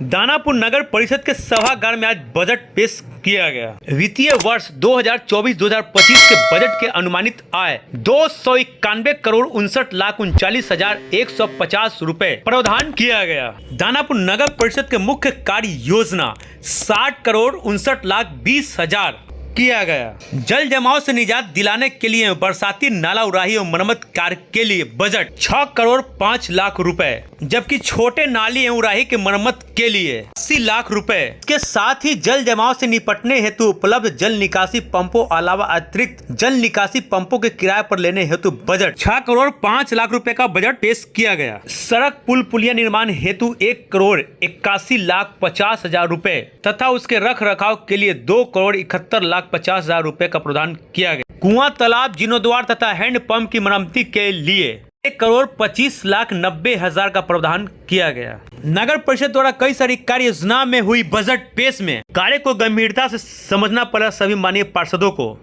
दानापुर नगर परिषद के सभागार में आज बजट पेश किया गया। वित्तीय वर्ष 2024-2025 के बजट के अनुमानित आय 291 करोड़ 59,39,150 रुपए प्रावधान किया गया। दानापुर नगर परिषद के मुख्य कार्य योजना 60 करोड़ 59,20,000 किया गया। जल जमाव से निजात दिलाने के लिए बरसाती नाला उराही और मरम्मत कार्य के लिए बजट 6 करोड़ 5 लाख रुपए, जबकि छोटे नाली एवं उराही के मरम्मत के लिए 80 लाख रुपए के साथ ही जल जमाव से निपटने हेतु उपलब्ध जल निकासी पंपों अलावा अतिरिक्त जल निकासी पंपों के किराए पर लेने हेतु बजट 6 करोड़ 5 लाख रुपए का बजट पेश किया गया। सड़क पुल पुलिया निर्माण हेतु 1 करोड़ 81,50,000 रुपए तथा उसके रख रखाव के लिए 2 करोड़ 71,50,000 रुपए का प्रावधान किया गया। कुआं, तालाब, जीर्णोद्वार तथा हैंडपंप की मरम्मती के लिए 1 करोड़ 25,90,000 का प्रावधान किया गया। नगर परिषद द्वारा कई सारी कार्य योजना में हुई बजट पेश में कार्य को गंभीरता से समझना पड़ा सभी माननीय पार्षदों को।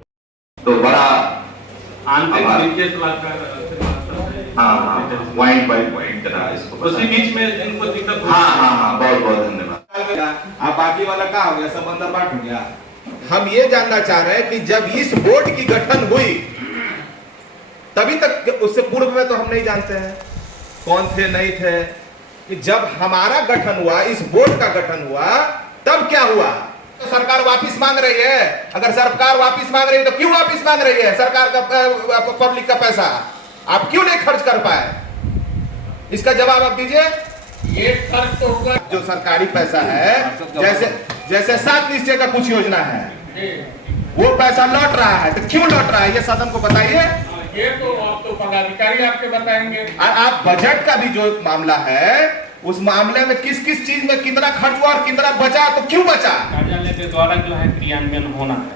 तो बड़ा उसी बीच में इनको दिक्कत बहुत बहुत धन्यवाद। आप बाकी वाला क्या हो गया, सब अंदर बांट हो गया। हम ये जानना चाह रहे हैं कि जब इस बोर्ड की गठन हुई तभी तक, उससे पूर्व में तो हम नहीं जानते हैं कौन थे नहीं थे, कि जब हमारा गठन हुआ, इस बोर्ड का गठन हुआ, तब क्या हुआ? तो सरकार वापस मांग रही है। अगर सरकार वापस मांग रही है तो क्यों वापस मांग रही है? सरकार का पब्लिक का पैसा आप क्यों नहीं खर्च कर पाए? इसका जवाब आप दीजिए। ये खर्च तो हुआ जो सरकारी पैसा है, जैसे 7 निश्चय का कुछ योजना है, वो पैसा लौट रहा है, तो क्यों लौट रहा है ये सदन को बताइए। ये तो आप तो पदाधिकारी आपके बताएंगे। आप बजट का भी जो मामला है, उस मामले में किस किस चीज में कितना खर्च हुआ और कितना बचा, तो क्यों बचा? कार्यालय के द्वारा जो है क्रियान्वयन होना है।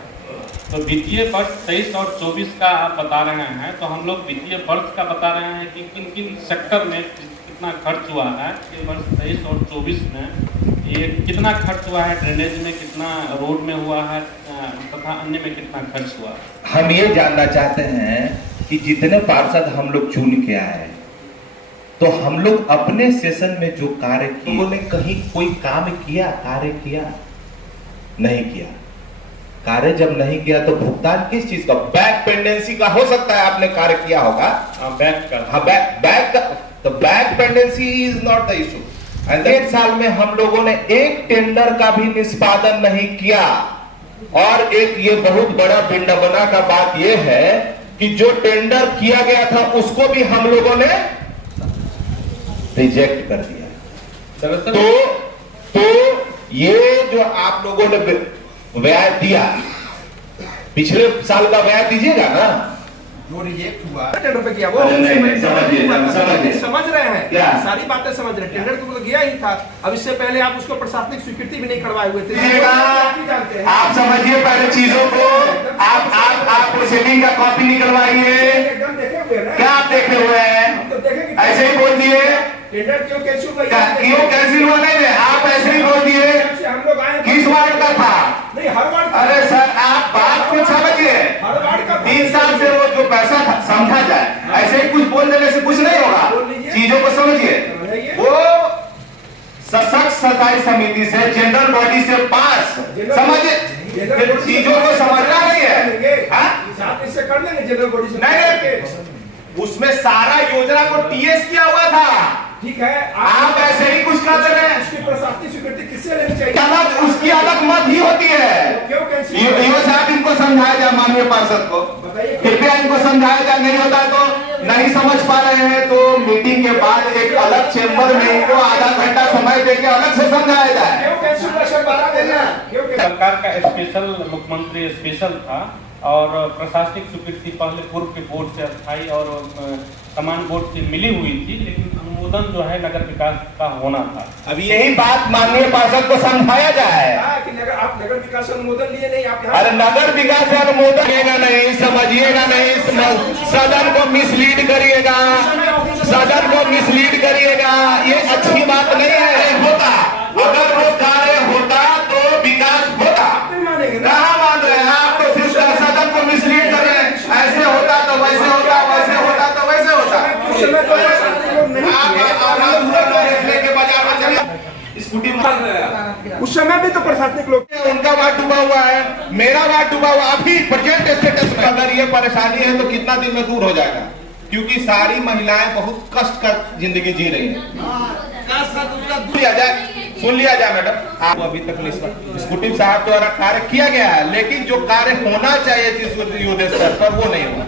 तो वित्तीय वर्ष 23 और 24 का आप बता रहे हैं, तो हम लोग वित्तीय वर्ष का बता रहे हैं कि किन किन सेक्टर में कितना खर्च हुआ है। ये वर्ष 23 और 24 में ये कितना खर्च हुआ है, ड्रेनेज में कितना, रोड में हुआ है तथा अन्य में कितना खर्च हुआ। हम ये जानना चाहते हैं कि जितने पार्षद हम लोग चुन के आए, तो हम लोग अपने सेशन में जो कार्य किए, लोगों ने कहीं कोई काम किया, कार्य किया? नहीं किया। कार्य जब नहीं किया तो भुगतान किस चीज का? बैक पेंडेंसी का हो सकता है आपने कार्य किया होगा, बैक का, तो back pendency is not the issue. 1 साल में हम लोगों ने एक टेंडर का भी निष्पादन नहीं किया। और एक ये बहुत बड़ा विडंबना का बात यह है कि जो टेंडर किया गया था उसको भी हम लोगों ने रिजेक्ट कर दिया। तो ये जो आप लोगों ने व्यय दिया, पिछले साल का व्यय दीजिएगा ना, जो रिजेक्ट हुआ टेंडर पे किया, वो समझ रहे हैं, सारी बातें समझ रहे हैं। टेंडर तो गया ही था। अब इससे पहले आप उसको प्रशासनिक स्वीकृति भी नहीं करवाए हुए थे। आप समझिए पहले चीजों को। आप प्रोसीडिंग का कॉपी निकलवाइए। क्या आप देखे हुए हैं? ऐसे ही बोल दिए। टेंडर क्यों कैंसिल हुआ? क्यों कैंसिल हुआ? नहीं, आप ऐसे ही बोल दिए। हम लोग आए, किस वार्ड का था? नहीं, हर वार्ड। अरे सर, आप बात को समझिए। 3 साल से वो जो पैसा समझा जाए, ऐसे ही कुछ बोल देने से कुछ नहीं होगा। चीजों को समझिए। वो सशक्त सरकारी समिति से, जनरल बॉडी से पास, समझिए, चीजों को समझना नहीं है। इससे कर लेंगे जनरल बॉडी से। नहीं, उसमें सारा योजना को टीएस किया हुआ था। ठीक है, आप ऐसे ही कुछ कर रहे हैं। उसकी प्रशासनिक स्वीकृति किससे लेनी चाहिए? अलग, उसकी अलग मत ही होती है। क्यों कैंसिल? ईओ साहब इनको समझाया जाए, माननीय पार्षद को कृपया इनको समझाया जाए। नहीं होता तो नहीं समझ पा रहे हैं तो मीटिंग के बाद एक अलग चेंबर में इनको आधा घंटा समय देके अलग से समझाया जाए। क्यों कैंसिल प्रेशर बढ़ा देना? सरकार का स्पेशल मुख्यमंत्री स्पेशल था और प्रशासनिक स्वीकृति पहले पूर्व के बोर्ड से अस्थायी और कमान बोर्ड से मिली हुई थी, लेकिन अनुमोदन जो है नगर विकास का होना था। अब यही बात माननीय पार्षद को समझाया जाए कि आप नगर विकास अनुमोदन लिए नहीं। आप अरे नगर विकास अनुमोदन लेगा नहीं, समझिएगा नहीं, सदन को मिसलीड करिएगा, सदन को मिसलीड करिएगा, ये अच्छी बात नहीं है। होता, अगर वो कार्य होता तो विकास होता। कहाँ मान रहे हैं आप? तो सिर्फ सदन को मिसलीड कर रहे हैं। ऐसे होता तो वैसे होता, वैसे होता तो वैसे होता। स्कूटी उस समय भी तो प्रशासनिक लोग उनका वार्ड डूबा हुआ है, मेरा वार्ड डूबा हुआ। अभी प्रेजेंट स्टेटस में अगर ये परेशानी है तो कितना दिन में दूर हो जाएगा? क्योंकि सारी महिलाएं बहुत कष्ट का जिंदगी जी रही हैं। सुन लिया जाए मैडम, आप अभी तक स्कूटी साहब द्वारा कार्य किया गया है, लेकिन जो कार्य होना चाहिए जिस युद्ध स्तर पर वो नहीं हुआ।